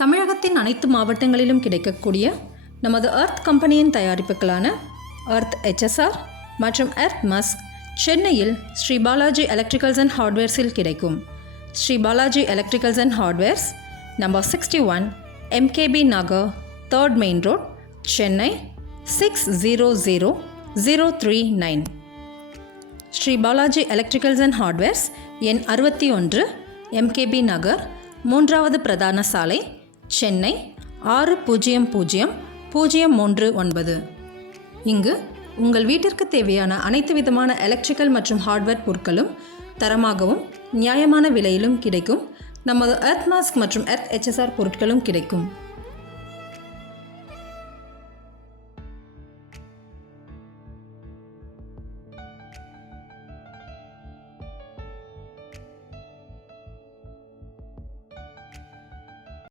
தமிழகத்தின் அனைத்து மாவட்டங்களிலும் கிடைக்கக்கூடிய நமது எர்த் கம்பெனியின் தயாரிப்புகளான எர்த் HSR மற்றும் எர்த் மஸ்க் சென்னையில் ஸ்ரீ பாலாஜி எலக்ட்ரிக்கல்ஸ் அண்ட் ஹார்ட்வேர்ஸில் கிடைக்கும். Sri Balaji electricals and hardwares number 61 MKB Nagar 3rd main road Chennai 600039. Sri Balaji electricals and hardwares எண் 61 MKB நகர் 3வது பிரதான சாலை சென்னை 600039. இங்கு உங்கள் வீட்டிற்கு தேவையான அனைத்து விதமான எலக்ட்ரிக்கல் மற்றும் ஹார்ட்வேர் பொருட்களும் தரமாகவும் நியாயமான விலையிலும் கிடைக்கும். நமது எர்த் மாஸ்க் மற்றும் எர்த் HSR பொருட்களும் கிடைக்கும்.